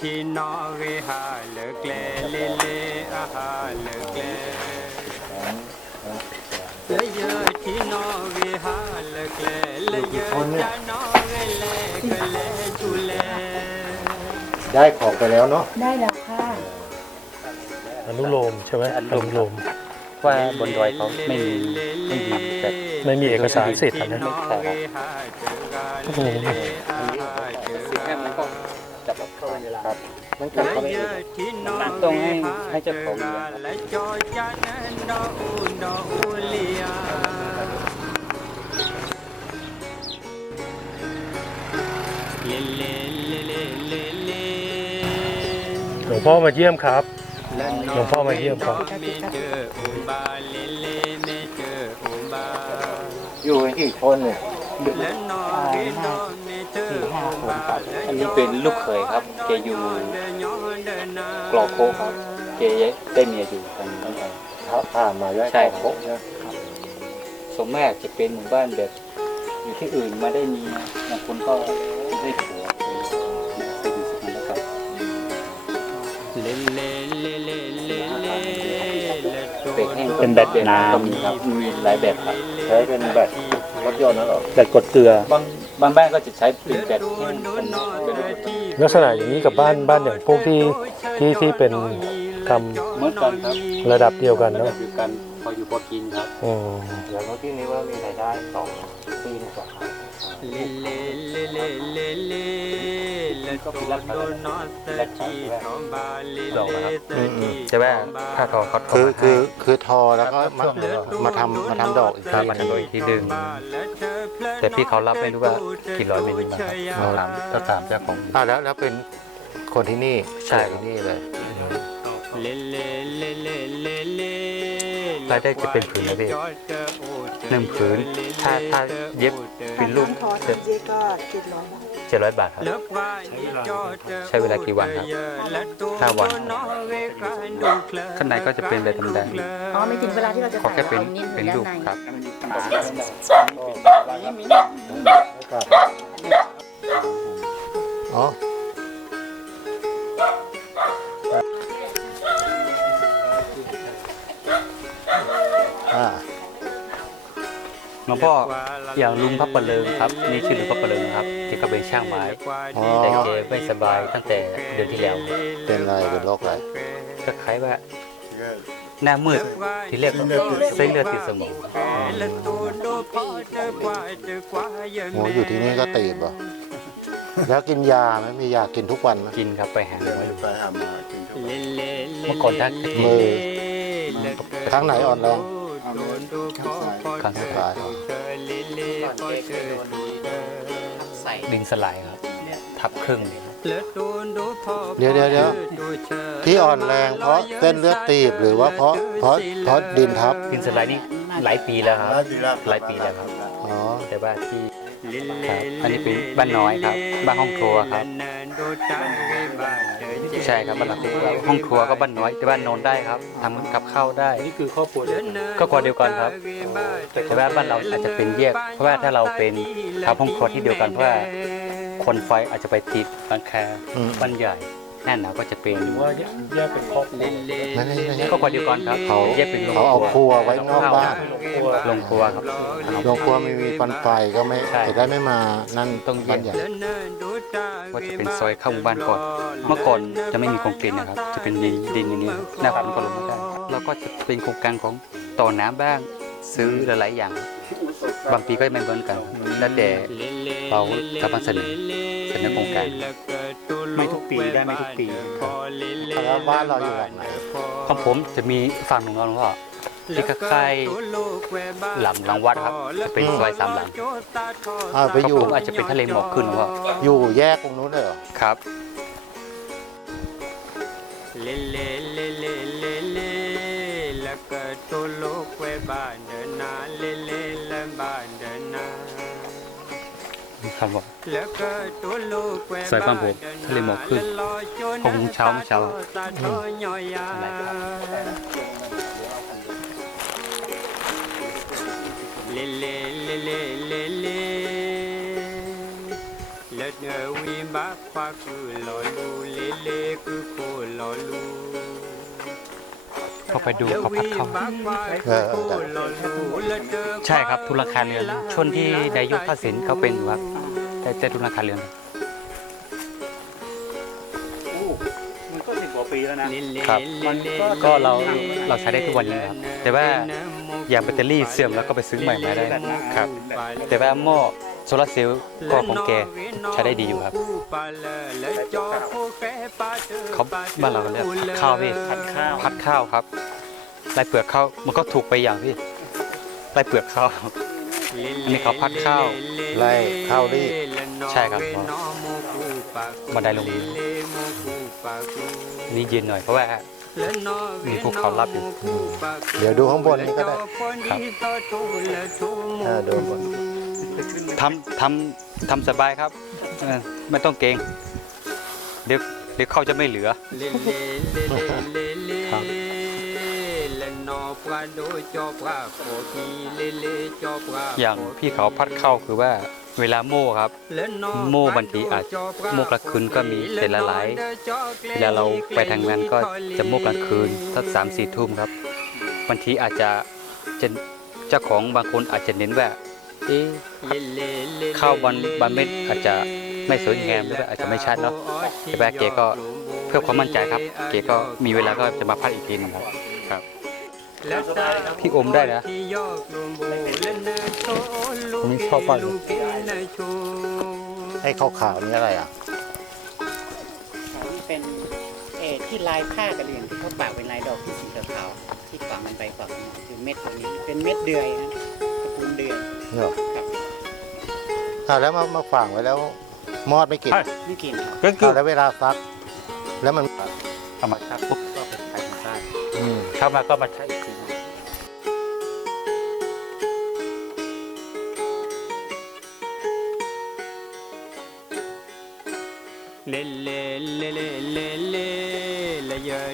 ที่นอเวหาเลอแกลเลเลอาหาเลอแกลเลเยอะที่นอเวหาเลอแกลเลเยอะจะนอเวเลกเลจุเลได้ของไปแล้วเนาะได้แล้วค่ะอนุโลมใช่ไหมอนุโลม ว่าบนดอยเขาไม่มีไม่มีแบบไม่มีเอกสารสิทธิ์อันนั้นไม่ขอ โอ้โหสิ่ง ครับมันกลับเข้าไปตัดตรงให้ให้เจ้าของและจอจันดออูดออูเลียเลเลเลเลเลเลหลวงพ่อมาเยี่ยมครับ หลวงพ่อมาเยี่ยมครับไม่เจออุบาเลเลไม่เจออุบาอยู่กันกี่คนเนี่ยและนอเรนอไม่เจออุบาอันนี้เป็นลูกเขยครับแกอยู่กรอกโคกครับแกได้เมียอยู่ตรงนั้นเขาผ่านมาได้ใช่ครับโต๊ะนะสมมากจะเป็นหมู่บ้านแบบอยู่ที่อื่นมาได้เมียบางคนก็ได้ผัวไปอยู่สถานการณ์เลเลเลเลเลเลและตัวเบรกแห้งเป็นแบบน้ำ ก็มีครับมีหลายแบบครับ ใช้เป็นแบตรถยนต์นั่นเหรอแบบกดเกลือบาง บางบ้านก็จะใช้เป็นแบบแห้งเป็นแบบลักษณะอย่างนี้กับบ้านบ้านอย่างพวกที่ที่ที่เป็นทเหมือนกันครับำระดับเดียวกันระดัเนาะบเดียวกันพออยู่พอกินครับอืมเดี๋ยวรถที่นี้ว่ามีรายได้สองปีหนึ่งสองครั้งเลเลเลเลเลเลและตัวโดนอสจีทอมบาเลเลสจีใช่ไหมถ้าทอเขาทอคือคือคือทอแล้วก็มามาทำมาทำดอกอีกถ้าทีมันโดยที่ดึง แต่พี่เขารับไม่รู้ว่ากี่ร้อยเมตรนะครับต้องถามต้องถามเจ้าของอ่าแล้วแล้วเป็นคนที่นี่ใช่ที่นี่เลยเลเลเลเลเลเลรายได้จะเป็นผืนนะพี่ หนึ่งผืนถ้าถ้าเย็บเป็นรูปทอดเจ๊ก็เจ็ดร้อยบาทเจ็ดร้อยบาทครับ ใช้เวลากี่วันครับห้าวันข้างในก็จะเป็นแบบธรรมดาอ๋อไม่ถึงเวลาที่เราจะขอใส่แค่เป็นอานิ่มเป็นด้ารูปใครับอ๋ออ่า หลวงพ่ออย่างลุงพระประเลิงครับนี่ชื่อลุงพระประเลิงครับที่เขาเป็นช่างไม้อ๋อแต่แกไม่สบายตั้งแต่เดือนที่แล้วเป็นอะไรเป็นโรคอะไรก็คล้ายว่าหน้ามืดที่เรียกว่าเส้นเลือดติดสมองโหอยู่ที่นี่ก็ตีบเหรอแล้วกินยาไหมมียากินทุกวันไหมกินครับไปหาหมออยู่ไปหาหมอกินทุกวันเมื่อก่อนถ้ามือข้างไหนอ่อนแรง ข้างซ้ายดินสลายครับ ทับครึ่งเลยครับ เดี๋ยวเดี๋ยวเดี๋ยว ที่อ่อนแรงเพราะเส้นเลือดตีบหรือว่าเพราะเพราะเพราะดินทับ ดินสลายนี่หลายปีแล้วครับ หลายปีแล้วครับ อ๋อ แต่ว่าที่ ครับอันนี้เป็นบ้านน้อยครับบ้านห้องครัวครับ ใช่ครับบ้านหลังที่ห้องครัวก็บ้านน้อยแต่บ้านโนอนได้ครับทำกับข้าวได้ นี่คือครอบครัวเดียวกันก็ครัวเดียวกันครับ แต่ว่าบ้านเราอาจจะเป็นแยก เพราะว่าถ้าเราเป็นทำห้องครัวที่เดียวกันเพราะว่าคนไฟอาจจะไปติดหลังคาอืมบ้านใหญ่ หน้าหนาวก็จะเป็นหรือว่าแยกเป็นครอบครัวไม่ไม่ไม่ก็ครัวเดียวกันครับเขาแยกเป็นโรงเขาเอาครัวไว้นอกบ้านโรงครัวครับโรงครัวไม่มีฟันไฟก็ไม่ใช่จะได้ไม่มานั่นต้องแยกบ้านใหญ่ก็จะเป็นซอยเข้าหมู่บ้านก่อน เมื่อก่อนจะไม่มีโครงกรีตนะครับ จะเป็นดินดินอย่างนี้หน้าฝนก็ลงไม่ได้แล้วก็จะเป็นโครงการของต่อน้ำบ้างซื้อหลายๆอย่าง บางปีก็ไม่เหมือนกัน แล้วแต่เรากำลังเสนอเสนอโครงการ ไม่ทุกปีได้ไม่ทุกปีแล้วบ้านเราอยู่แบบไหนของผมจะมีฝั่งหนึ่งแล้วก็ที่ใกล้ๆหลังหลังวัดครับจะเป็นซอยสามหลังอ้าวไปอยู่ผมอาจจะเป็นทะเลหมอกขึ้นว่าอยู่แยกตรงนู้นเลยเหรอครับเลเลเลเลเลเลแล้วก็ตัวลูกไว้บ้านเดินนาเลเลและบ้านเดินนา ครับผมแล้วก็ตัวลูกไว้ใส่ความผมทะเลหมอกขึ้นหกโมงเช้าเมื่อเช้าเลเลเลเลเลเลแล้วเงวิวิบักควาคือลอลูเลเลคือโคลอลูเข้าไปดูเขาพัดเข้าเออเออได้ใช่ครับทุนราคาเรือนช่วงที่นายกทักษิณเขาเป็นอยู่ครับ แต่แต่ทุนราคาเรือนมันก็สิบกว่าปีแล้วนะ ครับก็เราเราใช้ได้ทุกวันนี้ครับแต่ว่า อย่างแบตเตอรี่เสื่อมแล้วก็ไปซื้อใหม่มาได้ครับ แต่ว่าหม้อโซลาร์เซลล์ก็ของแกใช้ได้ดีอยู่ครับ เขาบ้านเราเรียกพัดข้าวพี่พัดข้าวพัดข้าวครับลายเปลือกข้าวมันก็ถูกไปอย่างพี่ลายเปลือกข้าวอันนี้เขาพัดข้าวไล่ข้าวรีด ใช่ครับบันไดลงนี่เย็นหน่อยเพราะว่ามีภูเขาลับอยู่เดี๋ยวดูข้างบนนี้ก็ได้ครับอ่าดูบนทำทำทำสบายครับเออไม่ต้องเกรงเดี๋ยวเดี๋ยวเขาจะไม่เหลือครับ อย่างพี่เขาพัดเข้าคือว่าเวลาโม่ครับ โม่บางทีอาจโม่กลางคืนก็มีแต่ละหลายเวลาเราไปทางงานก็จะโม่กลางคืนสักสามสี่ทุ่มครับบางทีอาจจะเจ้าของบางคนอาจจะเน้นว่าเข้าวบางบางเม็ดอาจจะไม่สวยงามหรือว่าอาจจะไม่ชัดเนาะแต่ว่าเก๋ก็เพื่อความมั่นใจครับ เก๋ก็มีเวลาก็จะมาพัดอีกทีหนึงครับครับ พี่อมได้นะผมชอบมากเลยไอ้ขาวๆนี่อะไรอะนี่เป็นเออที่ลายผ้ากระเหลี่ยงที่เขาปากเป็นลายดอกที่สีขาวๆที่ฝังมันไปฝังมาคือเม็ดตัวนี้เป็นเม็ดเดือยนะตระกูลเดือยเนี่ยเหรอครับอ่าแล้วมามาฝังไว้แล้ว มอดไม่กินไม่กินครับก็คืออ่าแล้วเวลาซัก แล้วมันเอามาชักปุ๊บก็ไปขายทางใต้อืมเข้ามาก็มาใช้